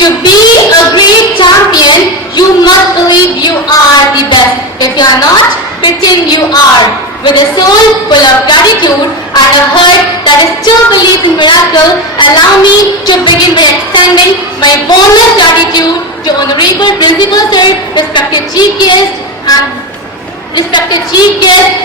To be a great champion, you must believe you are the best. If you are not, pretend you are. With a soul full of gratitude and a heart that still believes in miracle, allow me to begin by extending my boundless gratitude to Honorable Principal Sir, respected Chief Guest,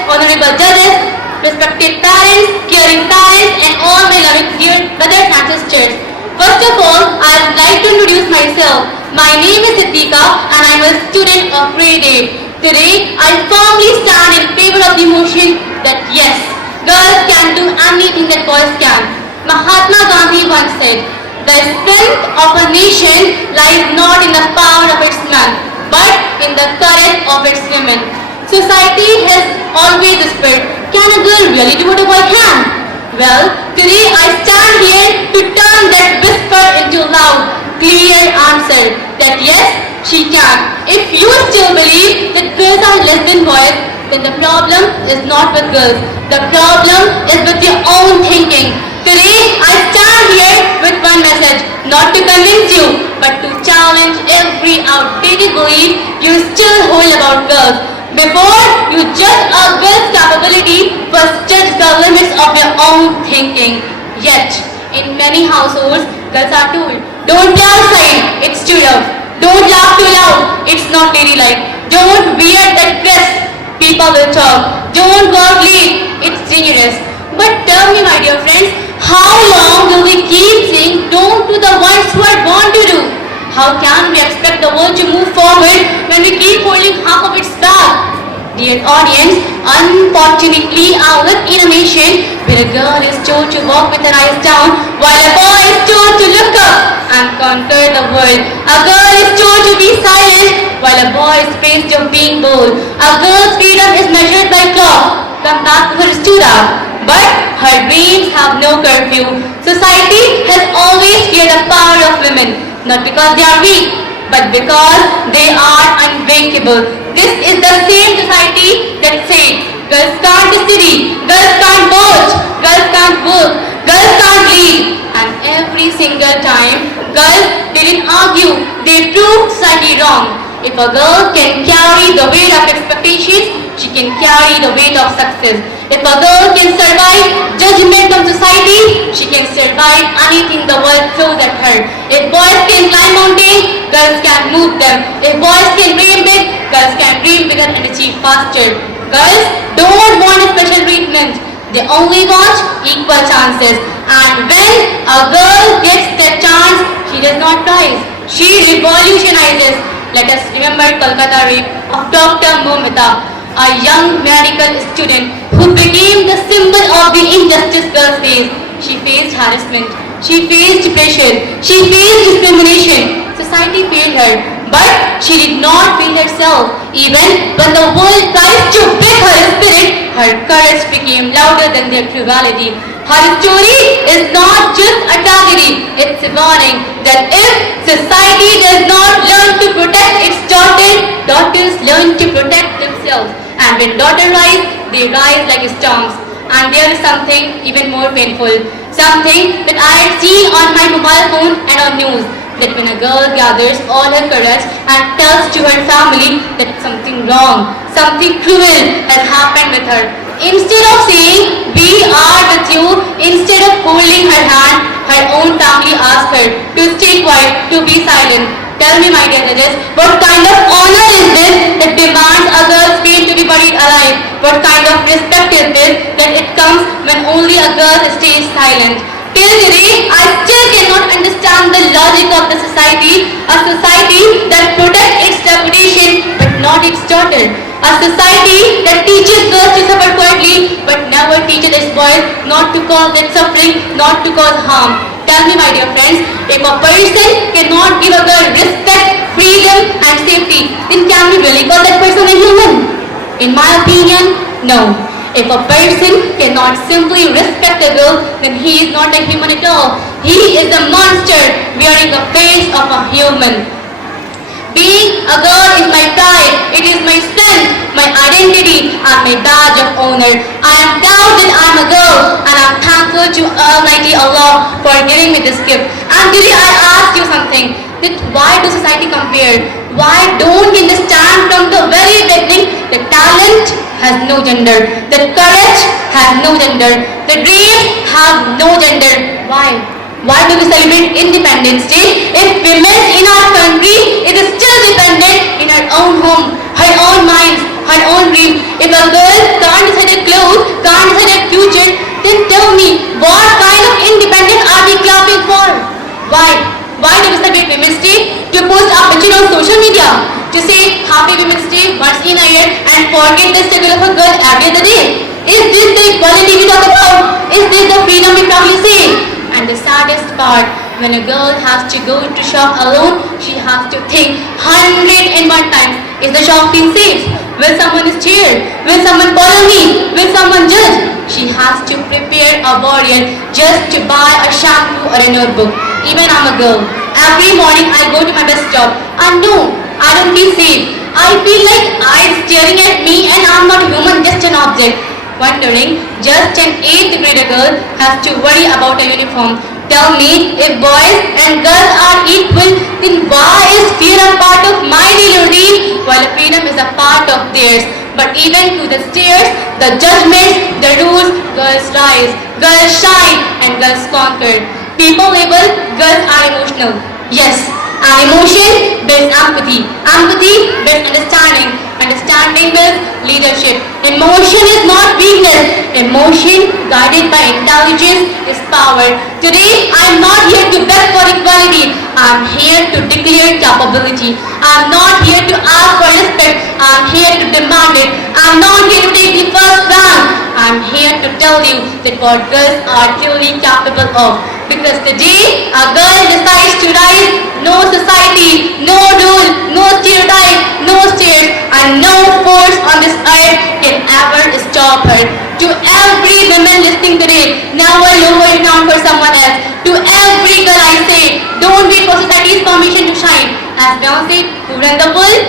Honorable Judges, respected parents, caring parents, and all my loving dear brothers and sisters. First of all, I would like to introduce myself. My name is Siddhika and I am a student of grade 8. Today, I firmly stand in favor of the motion that yes, girls can do anything that boys can. Mahatma Gandhi once said, the strength of a nation lies not in the power of its men, but in the courage of its women. Society has always whispered, can a girl really do what a boy can? Well, today I stand here to turn that whisper into loud, clear answer that yes, she can. If you still believe that girls are less than boys, then the problem is not with girls. The problem is with your own thinking. Today I stand here with one message, not to convince you, but to challenge every outdated belief you still hold about girls. Before you judge a girl's capability, first judge the limits of your own thinking. Yet, in many households, girls are told, don't play outside, it's too loud. Don't laugh too loud, it's not ladylike. Don't wear that dress, people will talk. Don't go out late, it's dangerous. But tell me, my dear friends, how long will we keep saying don't to the ones who are born to do? How can we expect the world to move forward when we keep holding half of its back? Dear audience, unfortunately, I live in a nation where a girl is told to walk with her eyes down while a boy is told to look up and conquer the world. A girl is told to be silent while a boy is praised for being bold. A girl's freedom is measured by clock. Come back to her stood up. But her dreams have no curfew. Society has always feared the power of women, not because they are weak, but because they are unbreakable. This is the same society that said, girls can't study, girls can't vote, girls can't work, girls can't lead. And every single time, girls didn't argue, they proved society wrong. If a girl can carry the weight of expectations, she can carry the weight of success. If a girl can survive judgment from society, she can survive anything the world throws at her. If boys can climb mountains, girls can move them. If boys can dream big, girls can dream bigger and achieve faster. Girls don't want a special treatment. They only want equal chances. And when a girl gets that chance, she does not rise. She revolutionizes. Let us remember Kolkata rape of Dr. Momita, a young medical student who became the symbol of the injustice girls face. She faced harassment, she faced depression, she faced discrimination. Society failed her, but she did not fail herself. Even when the world tries to break her spirit, her courage became louder than their cruelty. Her story is not just a tragedy, it's a warning that if society does not learn to protect its daughters learn to protect themselves. And when daughters rise, they rise like storms. And there is something even more painful, something that I had seen on my mobile phone and on news, that when a girl gathers all her courage and tells to her family that something wrong, something cruel has happened with her, instead of saying, we are with you, instead of holding her hand, her own family asks her to stay quiet, to be silent. Tell me, my dear judges, what kind of honor is this that demands a girl's fate to be buried alive? What kind of respect is this that it comes when only a girl stays silent? Till today, I still cannot understand the logic of the society, a society that protects its reputation but not its daughter. A society that teaches girls to suffer quietly but never teaches its boys not to cause that suffering, not to cause harm. Tell me, my dear friends, if a person cannot give a girl respect, freedom and safety, then can we really call that person a human? In my opinion, no. If a person cannot simply respect a girl, then he is not a human at all. He is a monster wearing the face of a human. Being a girl is my pride, it is my strength, my identity and my badge of honor. I am proud that I am a girl and I am thankful to Almighty Allah for giving me this gift. And today I ask you something, that there? Why don't you understand from the very beginning that talent has no gender, that courage has no gender, the dreams have no gender? Why? Why do we celebrate Independence Day if women in our country is still dependent in her own home, her own minds, her own dreams? If a girl can't decide her clothes, can't decide her future, then tell me, what kind of independence are we clapping for? Why? Why do we celebrate Women's Day? To post a picture on social media, to say Happy Women's Day once in a year and forget the struggle of a girl every other day? Is this the equality we talk about? Is this the freedom we proudly say? And the saddest part, when a girl has to go to shop alone, she has to think 101 times. Is the shop being safe? Will someone stare? Will someone follow me? Will someone judge? She has to prepare a warrior just to buy a shampoo or a notebook. Even I'm a girl. Every morning I go to my bus stop. And no, I don't feel safe. I feel like eyes staring at me and I'm not human, just an object. Wondering, just an 8th grader girl has to worry about a uniform. Tell me, if boys and girls are equal, then why is fear a part of my daily routine while freedom is a part of theirs? But even to the stares, the judgments, the rules, girls rise, girls shine, and girls conquer. People label girls are emotional. Yes, and emotion builds empathy. Empathy builds understanding. Understanding builds leadership. Emotion is not weakness. Emotion guided by intelligence is power. Today, I am not here to beg for equality. I am here to declare capability. I am not here to ask for respect. I am here to demand it. I am not here to take the first rank. I am here to tell you that what girls are truly capable of. Because the day a girl decides to rise, no society, no rule, no stereotype, no stairs, and no force on this earth can ever stop her. To every woman listening today, never lower it down for someone else. To every girl I say, don't wait for society's permission to shine. As Beyonce, who ran the world,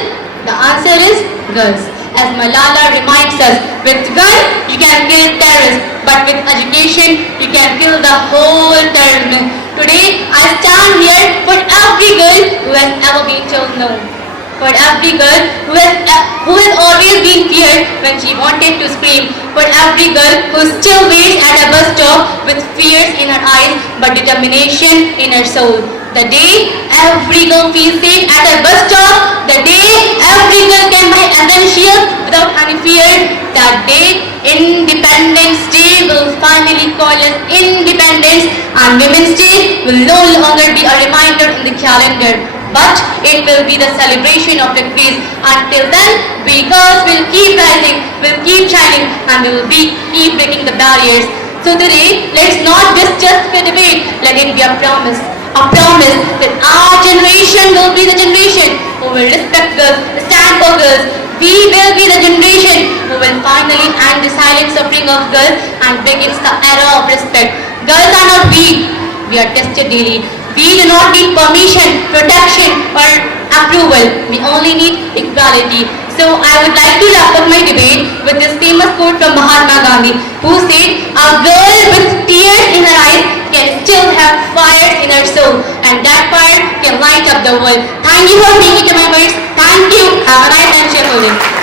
the answer is girls. As Malala reminds us, with gun you can kill terrorists, but with education you can kill the whole terrorism. Today I stand here for every girl who has ever been told no. For every girl who has always been feared when she wanted to scream. For every girl who still waits at a bus stop with fears in her eyes but determination in her soul. The day every girl feels safe at a bus stop, the day every girl can buy essentials without any fear, that day Independence Day will finally call us independence, and Women's Day will no longer be a reminder in the calendar, but it will be the celebration of victories. Until then, we girls will keep rising, will keep shining, and we will keep breaking the barriers. So today, let's not just for debate, let it be a promise that our generation will be the generation who will respect girls, stand for girls. We will be the generation who will finally end the silent suffering of girls and begin the era of respect. Girls are not weak, we are tested daily. We do not need permission, protection or approval. We only need equality. So I would like to wrap up my debate with this famous quote from Mahatma Gandhi, who said, "A girl with tears in her eyes can still have fire in her soul, and that fire can light up the world." Thank you for being to my words. Thank you. Have a nice and cheerful day.